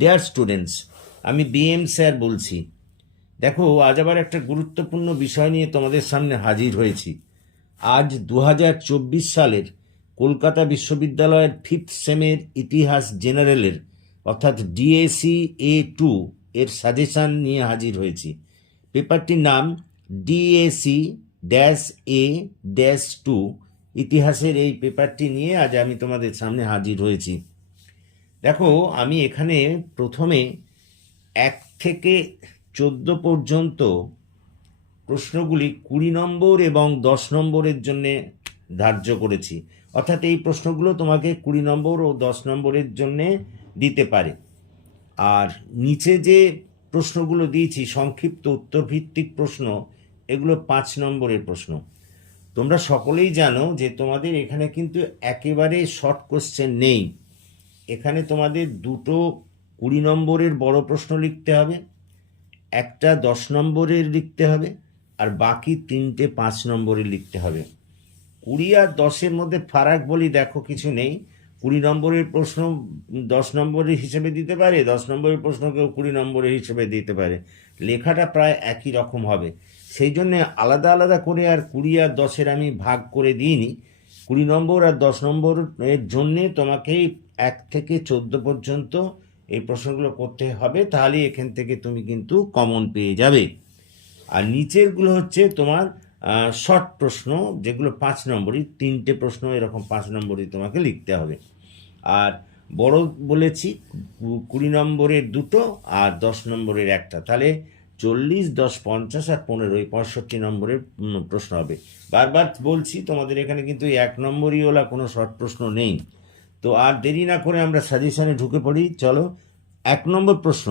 Dear students, আমি BM sir বলছি। দেখো, আজ আবার একটা গুরুত্বপূর্ণ বিষয় নিয়ে তোমাদের সামনে হাজির হয়েছি। আজ 2024 সালের কলকাতা বিশ্ববিদ্যালয়ের ফিফথ সেমের ইতিহাস জেনারেলের অর্থাৎ ডিএসি A2 এর সাজেশান নিয়ে হাজির হয়েছি। পেপারটির নাম DAC-A-2। ইতিহাসের এই পেপারটি নিয়ে আজ আমি তোমাদের সামনে হাজির হয়েছি। দেখো, আমি এখানে প্রথমে 1 থেকে 14 পর্যন্ত প্রশ্নগুলি 20 নম্বর এবং 10 নম্বরের জন্যে ধার্য করেছি। অর্থাৎ এই প্রশ্নগুলো তোমাকে 20 নম্বর ও 10 নম্বরের জন্যে দিতে পারে। আর নিচে যে প্রশ্নগুলো দিয়েছি সংক্ষিপ্ত উত্তরভিত্তিক প্রশ্ন, এগুলো 5 নম্বরের প্রশ্ন। তোমরা সকলেই জানো যে তোমাদের এখানে কিন্তু একেবারে শর্ট কোশ্চেন নেই। এখানে তোমাদের দুটো 20 নম্বরের বড় প্রশ্ন লিখতে হবে, একটা 10 নম্বরের লিখতে হবে, আর বাকি 3টে 5 নম্বরের লিখতে হবে। 20 আর 10-এর মধ্যে ফারাক বলি দেখো কিছু নেই। 20 নম্বরের প্রশ্ন 10 নম্বরের হিসেবে দিতে পারে, 10 নম্বরের প্রশ্নকেও 20 নম্বরের হিসেবে দিতে পারে। লেখাটা প্রায় একই রকম হবে। সেই জন্যে আলাদা আলাদা করে আর 20 আর 10-এর আমি ভাগ করে দিইনি। 20 নম্বর আর 10 নম্বরের জন্যে তোমাকে 1 থেকে 14 পর্যন্ত এই প্রশ্নগুলো করতে হবে, তাহলে এখান থেকে তুমি কিন্তু কমন পেয়ে যাবে। আর নিচেরগুলো হচ্ছে তোমার শর্ট প্রশ্ন, যেগুলো 5 নম্বরই, 3টে প্রশ্ন এরকম 5 নম্বরই তোমাকে লিখতে হবে। আর বড় বলেছি 20 নম্বরের দুটো আর 10 নম্বরের একটা, তাহলে 40, 10, 50 আর 15 65 নম্বরের প্রশ্ন হবে। বারবার বলছি তোমাদের এখানে কিন্তু 1 নম্বরই ওলা কোনো শর্ট প্রশ্ন নেই। তো আর দেরি না করে আমরা সাজেশনে ঢুকে পড়ি, চলো। 1 নম্বর প্রশ্ন,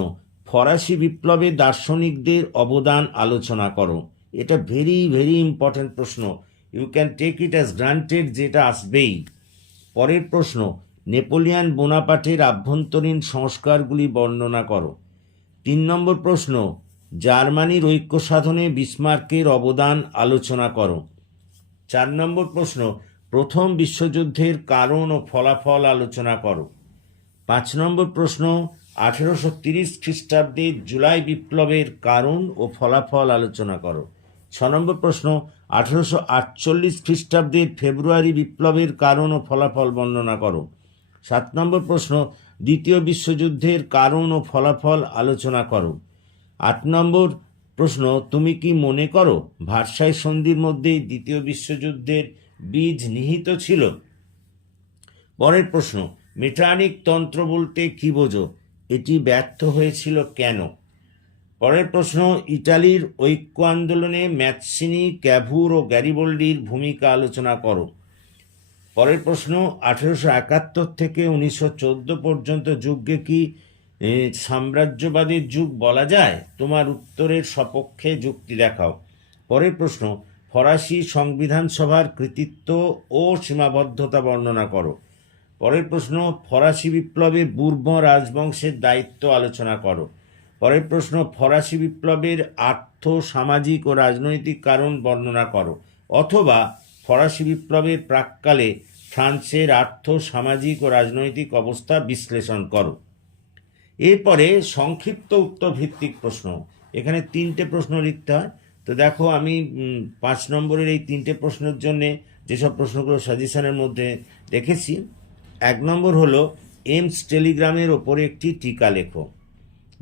ফরাসি বিপ্লবে দার্শনিকদের অবদান আলোচনা করো। এটা ভেরি ভেরি ইম্পর্ট্যান্ট প্রশ্ন, you can take it as granted, যেটা আসবেই। পরের প্রশ্ন, নেপোলিয়ান বোনাপার্টের আভ্যন্তরীণ সংস্কারগুলি বর্ণনা করো। 3 নম্বর প্রশ্ন, জার্মানির ঐক্য সাধনে বিসমার্কের অবদান আলোচনা করো। 4 নম্বর প্রশ্ন, প্রথম বিশ্বযুদ্ধের কারণ ও ফলাফল আলোচনা করো। 5 নম্বর প্রশ্ন, 1830 খ্রিস্টাব্দে জুলাই বিপ্লবের কারণ ও ফলাফল আলোচনা করো। 6 নম্বর প্রশ্ন, 1848 খ্রিস্টাব্দের ফেব্রুয়ারি বিপ্লবের কারণ ও ফলাফল বর্ণনা করো। 7 নম্বর প্রশ্ন, দ্বিতীয় বিশ্বযুদ্ধের কারণ ও ফলাফল আলোচনা করো। 8 নম্বর প্রশ্ন, তুমি কি মনে করো ভার্সাই সন্ধির মধ্যেই দ্বিতীয় বিশ্বযুদ্ধের বীজ নিহিত ছিল? পরের প্রশ্ন, মেটানিক তন্ত্র বলতে কি বোঝো? এটি ব্যর্থ হয়েছিল কেন? পরের প্রশ্ন, ইটালির ঐক্য আন্দোলনে ম্যাৎসিনি, ক্যাভুর ও গ্যারিবল্ডির ভূমিকা আলোচনা করো। পরের প্রশ্ন, 1871 থেকে 1914 পর্যন্ত যুগকে কি সাম্রাজ্যবাদের যুগ বলা যায়? তোমার উত্তরের সপক্ষে যুক্তি দেখাও। পরের প্রশ্ন, ফরাসি সংবিধান সভার কৃতিত্ব ও সীমাবদ্ধতা বর্ণনা করো। পরের প্রশ্ন, ফরাসি বিপ্লবে বুরবন রাজবংশের দায়িত্ব আলোচনা করো। পরের প্রশ্ন, ফরাসি বিপ্লবের আর্থ, সামাজিক ও রাজনৈতিক কারণ বর্ণনা করো, অথবা ফরাসি বিপ্লবের প্রাক্কালে ফ্রান্সের আর্থ, সামাজিক ও রাজনৈতিক অবস্থা বিশ্লেষণ করো। এরপরে সংক্ষিপ্ত উত্তর ভিত্তিক প্রশ্ন, এখানে 3টে প্রশ্ন লিখতে হয়। তো দেখো, আমি 5 নম্বরের এই 3টে প্রশ্নের জন্যে যেসব প্রশ্নগুলো সাজেশনের মধ্যে রেখেছি, 1 নম্বর হলো এমস টেলিগ্রামের ওপরে একটি টিকা লেখো।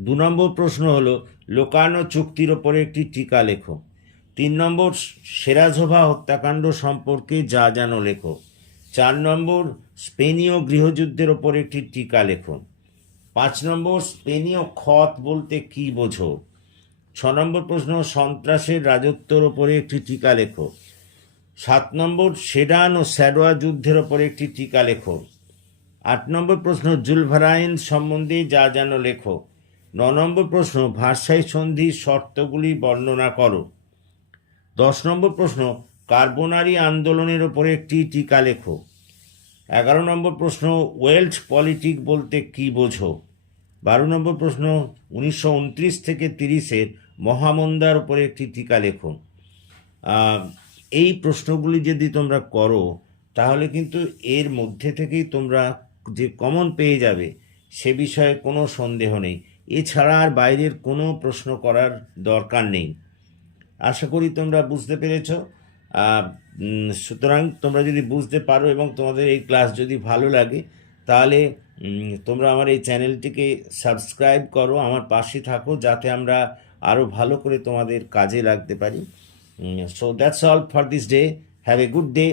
2 নম্বর প্রশ্ন হলো লোকার্নো চুক্তির ওপরে একটি টিকা লেখো। 3 নম্বর সেরাজোভা হত্যাকাণ্ড সম্পর্কে যা জানো লেখো। 4 নম্বর স্পেনীয় গৃহযুদ্ধের ওপর একটি টিকা লেখো। 5 নম্বর স্পেনীয় খত বলতে কি বোঝো। 6 নম্বর প্রশ্ন, সন্ত্রাসের রাজত্বের ওপরে একটি টিকা লেখো। 7 নম্বর সেডান ও স্যাডোয়া যুদ্ধের ওপরে একটি টিকা লেখো। 8 নম্বর প্রশ্ন, জুলস ভার্ন সম্বন্ধে যা জানো লেখো। 9 নম্বর প্রশ্ন, ভার্সাই সন্ধির শর্তগুলি বর্ণনা করো। 10 নম্বর প্রশ্ন, কার্বোনারি আন্দোলনের ওপরে একটি টিকা লেখো। 11 নম্বর প্রশ্ন, ওয়েলস পলিটিক বলতে কি বোঝো। 12 নম্বর প্রশ্ন, 1929 থেকে 30-এর মহামন্দার উপরে একটি টিকা লেখো। এই প্রশ্নগুলি যদি তোমরা করো, তাহলে কিন্তু এর মধ্যে থেকেই তোমরা যে কমন পেয়ে যাবে সে বিষয়ে কোনো সন্দেহ নেই। এছাড়া আর বাইরের কোনো প্রশ্ন করার দরকার নেই। আশা করি তোমরা বুঝতে পেরেছ। সুতরাং তোমরা যদি বুঝতে পারো এবং তোমাদের এই ক্লাস যদি ভালো লাগে, তাহলে তোমরা আমার এই চ্যানেলটিকে সাবস্ক্রাইব করো, আমার পাশে থাকো, যাতে আমরা আরও ভালো করে তোমাদের কাজে লাগতে পারি। So that's all for this day. Have a good day.